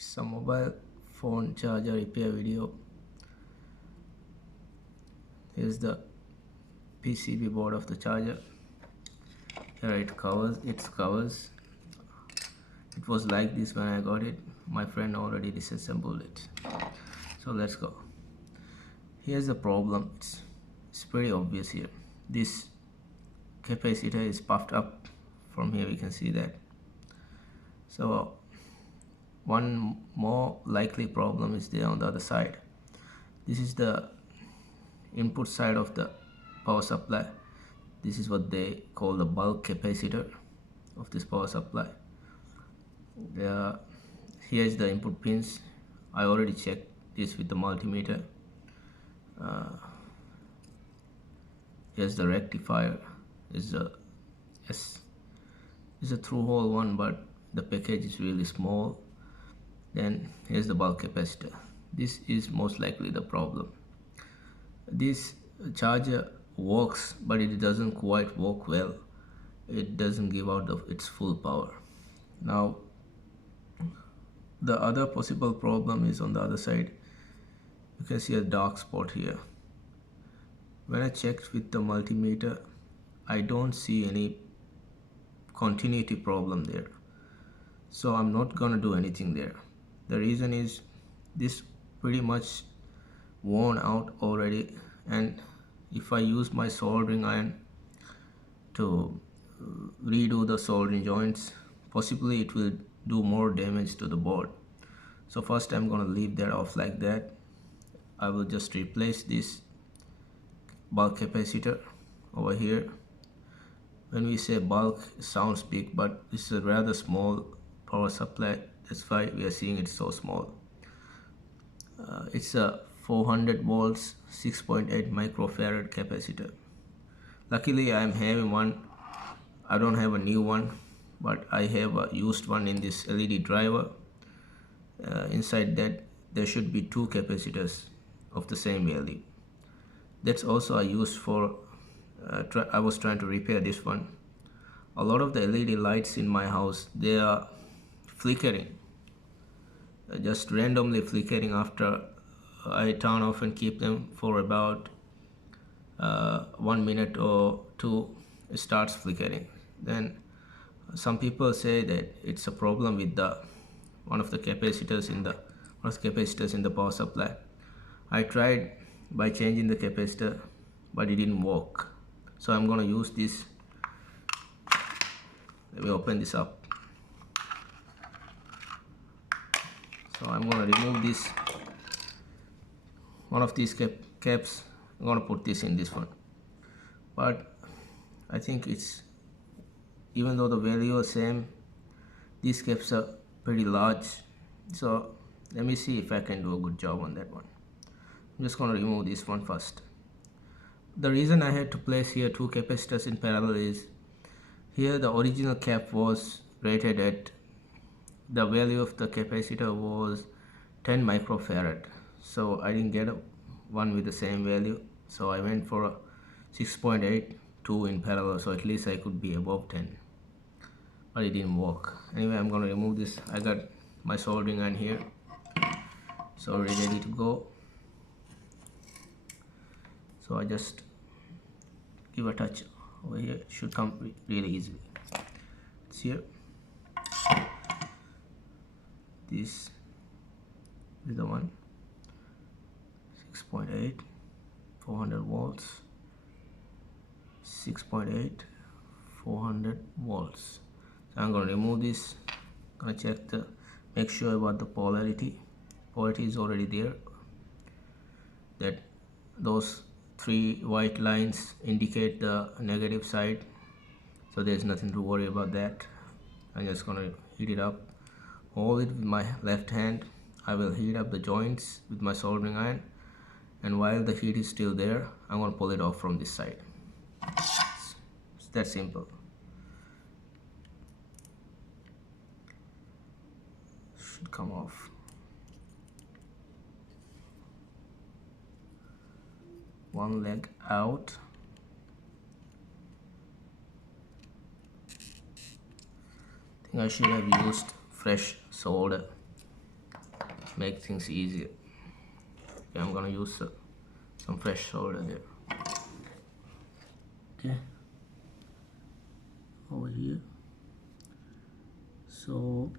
It's a mobile phone charger repair video. Here's the PCB board of the charger. Here it covers. It was like this when I got it. My friend already disassembled it. So let's go. Here's the problem. It's pretty obvious here. This capacitor is puffed up. From here we can see that. So one more likely problem is there on the other side. This is the input side of the power supply. This is what they call the bulk capacitor of this power supply. Here's the input pins. I already checked this with the multimeter. Here's the rectifier. It's a through hole one, but the package is really small. Then here's the bulk capacitor. This is most likely the problem. This charger works, but it doesn't quite work well. It doesn't give out its full power. Now the other possible problem is on the other side. You can see a dark spot here. When I checked with the multimeter, I don't see any continuity problem there, so I'm not gonna do anything there. The reason is this pretty much worn out already, and if I use my soldering iron to redo the soldering joints, possibly it will do more damage to the board. So first I'm gonna leave that off like that. I will just replace this bulk capacitor over here. When we say bulk, it sounds big, but this is a rather small power supply. That's why we are seeing it so small. It's a 400 volts 6.8 microfarad capacitor. Luckily I am having one. I don't have a new one, but I have a used one in this LED driver. Inside that there should be two capacitors of the same value. That's also I used for I was trying to repair this one. A lot of the LED lights in my house, they are flickering, just randomly flickering. After I turn off and keep them for about 1 minute or two, it starts flickering. Then some people say that it's a problem with one of the capacitors in the power supply. I tried by changing the capacitor, but it didn't work. So I'm gonna use this. Let me open this up. So I'm gonna remove this, one of these caps. I'm gonna put this in this one, but I think it's, even though the value is same, these caps are pretty large. So let me see if I can do a good job on that one. I'm just gonna remove this one first. The reason I had to place here two capacitors in parallel is, here the original cap was rated at, the value of the capacitor was 10 microfarad. So I didn't get one with the same value. So I went for a 6.8, two in parallel, so at least I could be above 10. But it didn't work. Anyway, I'm gonna remove this. I got my soldering iron here, so ready to go. So I just give a touch over here. It should come really easily. It's here. This is the one. 6.8, 400 volts. 6.8, 400 volts. So I'm going to remove this. Gonna check make sure about the polarity. Polarity is already there. That those three white lines indicate the negative side, so there's nothing to worry about that. I'm just gonna heat it up. Hold it with my left hand. I will heat up the joints with my soldering iron, and while the heat is still there, I'm gonna pull it off from this side. It's that simple. Should come off. One leg out. I think I should have used fresh solder. make things easier. Okay, I'm gonna use some fresh solder there. Okay, over here, so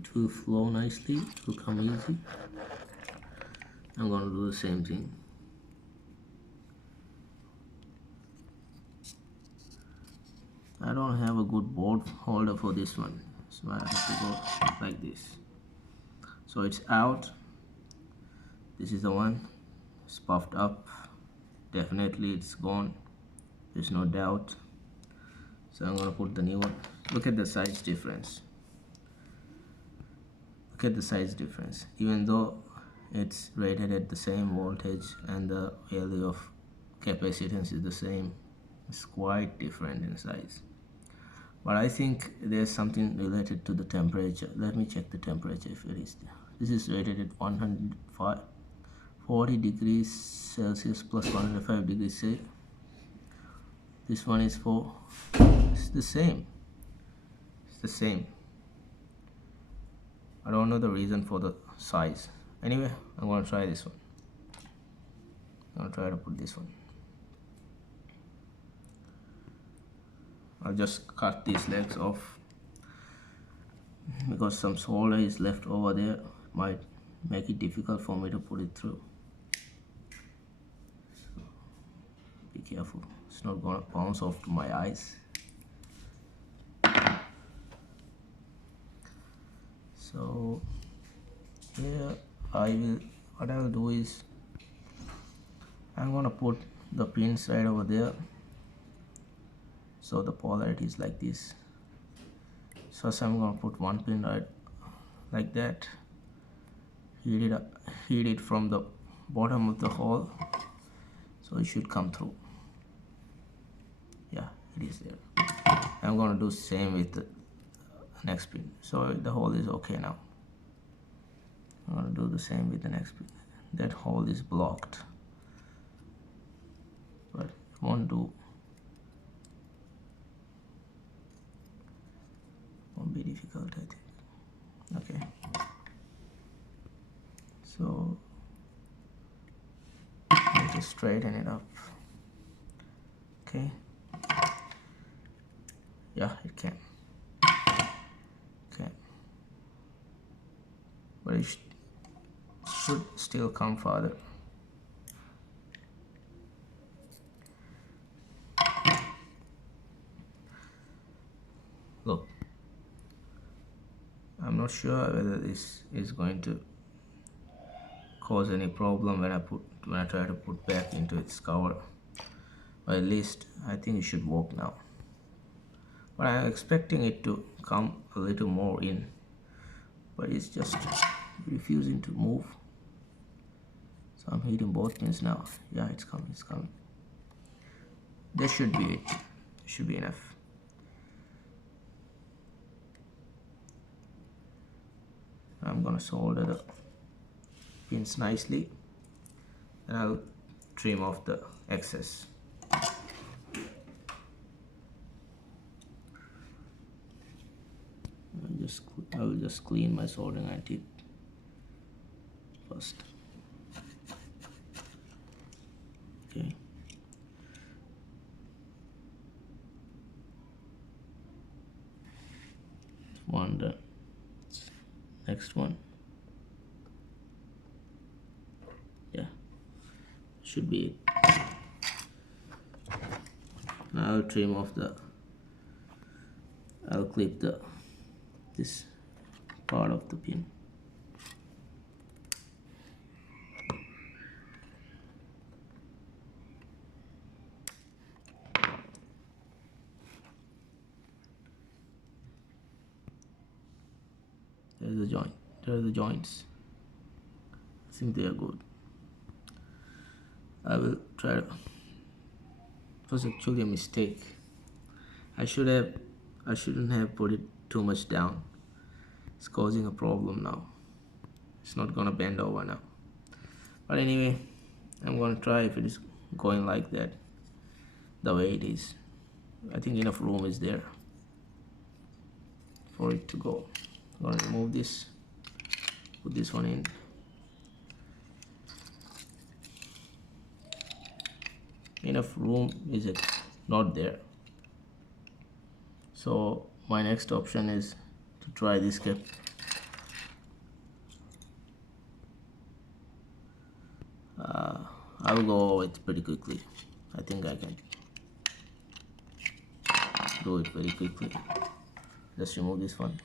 it will flow nicely, it will come easy. I'm gonna do the same thing. I don't have a good board holder for this one, so I have to go like this. So it's out. This is the one. It's puffed up. Definitely it's gone. There's no doubt. So I'm gonna put the new one. Look at the size difference. Look at the size difference. Even though it's rated at the same voltage and the value of capacitance is the same, it's quite different in size. But I think there's something related to the temperature. Let me check the temperature if it is there. This is rated at 140 degrees Celsius plus 105 degrees C. This one is for, it's the same. It's the same. I don't know the reason for the size. Anyway, I'm going to try this one. I'm going to try to put this one. I'll just cut these legs off because some solder is left over there. Might make it difficult for me to put it through. So be careful, it's not gonna bounce off to my eyes. So here what I will do is I'm gonna put the pins right over there. So the polarity is like this. So I'm gonna put one pin right like that. Heat it from the bottom of the hole, so it should come through. Yeah, it is there. I'm gonna do same with the next pin. So the hole is okay now. I'm gonna do the same with the next pin. That hole is blocked, but it won't do. Won't be difficult, I think. Okay. So I need to straighten it up. Okay. Yeah, it can. Okay. But it should still come farther. Look. I'm not sure whether this is going to cause any problem when I try to put back into its cover. Or at least I think it should work now. But I'm expecting it to come a little more in, but it's just refusing to move. So I'm hitting both pins now. Yeah, it's coming, it's coming. That should be it. Should be enough. I'm gonna solder the pins nicely, and I'll trim off the excess. I will just clean my soldering iron tip first. Okay. One done. Next one. Yeah, should be it. Now I'll trim off I'll clip this part of the pin. There's the joint. There are the joints. I think they are good. I will try to. It was actually a mistake. I shouldn't have put it too much down. It's causing a problem now. It's not gonna bend over now. But anyway, I'm gonna try if it is going like that, the way it is. I think enough room is there for it to go. I'm gonna remove this put this one in. Enough room is it not there, so my next option is to try this cap. I will go over it pretty quickly. I think I can do it very quickly. Just remove this one.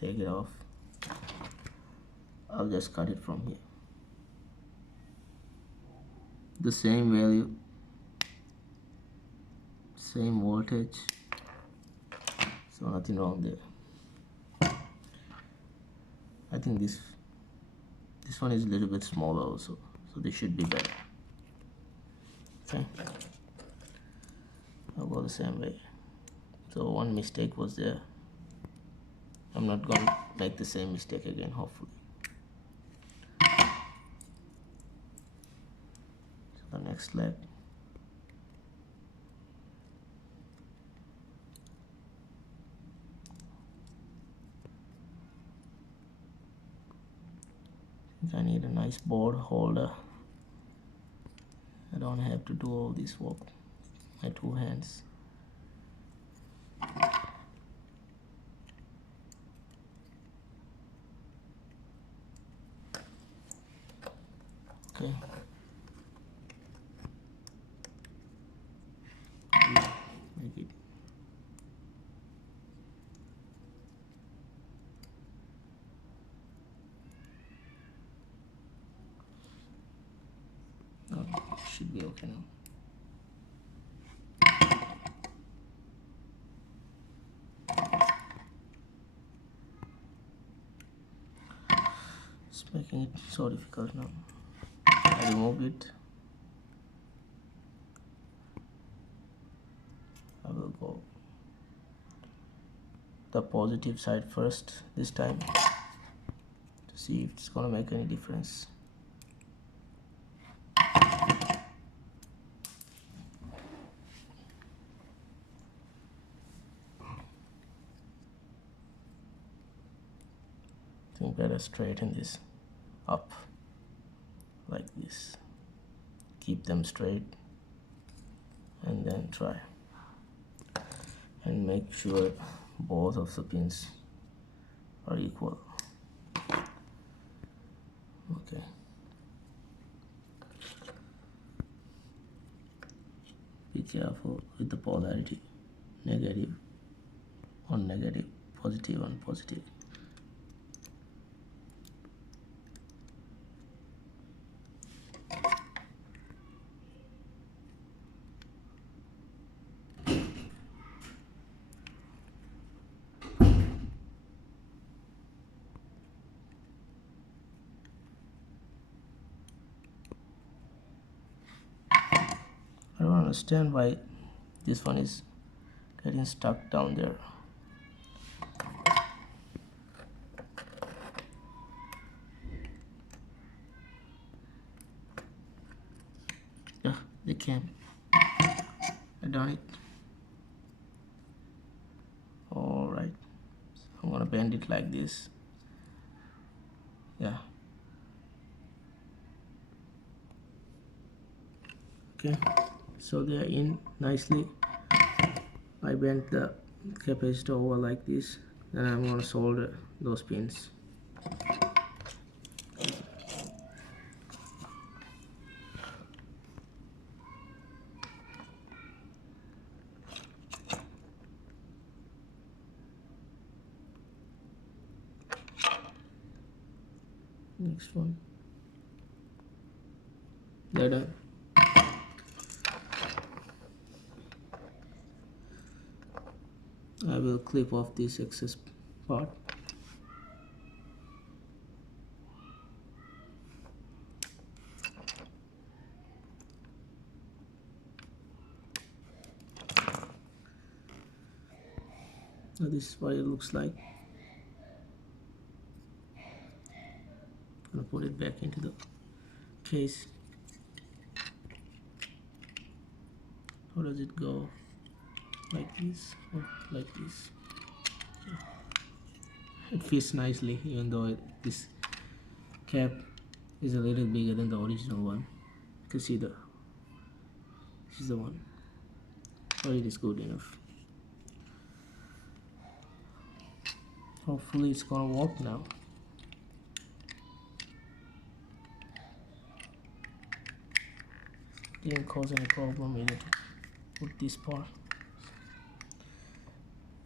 Take it off. I'll just cut it from here. The same value, same voltage, so nothing wrong there. I think this one is a little bit smaller also, so this should be better. Okay, I'll go the same way. So one mistake was there. I'm not going to make the same mistake again, hopefully. So the next leg. I need a nice board holder. I don't have to do all this work with my two hands. Okay. Make it. Oh, should be okay now. It's making it so difficult now. I removed it. I will go the positive side first this time to see if it's gonna make any difference. I think better straighten this up like this. Keep them straight and then try and make sure both of the pins are equal. Okay. Be careful with the polarity. Negative on negative, positive on positive. I don't understand why this one is getting stuck down there. Yeah, they came. I done it. Alright. So I'm gonna bend it like this. Yeah. Okay. So they are in nicely. I bent the capacitor over like this, and I'm going to solder those pins. Next one. They're done. I will clip off this excess part. So this is what it looks like. I'm gonna put it back into the case. How does it go? like this or like this. It fits nicely, even though this cap is a little bigger than the original one. You can see this is the one, but it is good enough. Hopefully it's gonna work now. Didn't cause any problem either with this part.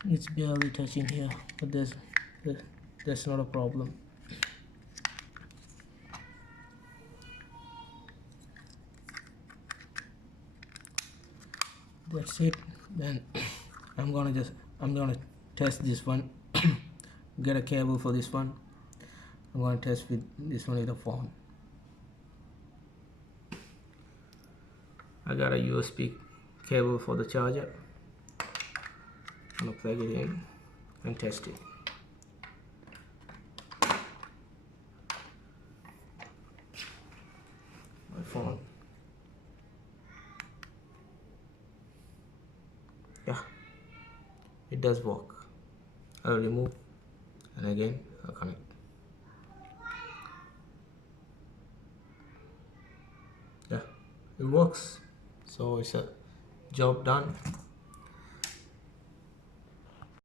It's barely touching here, but that's not a problem. That's it. Then I'm gonna test this one. Get a cable for this one. I'm gonna test with this one with a phone. I got a USB cable for the charger. I'm gonna plug it in and test it. My phone. Yeah, it does work. I'll remove and again I'll connect. Yeah, it works. So it's a job done.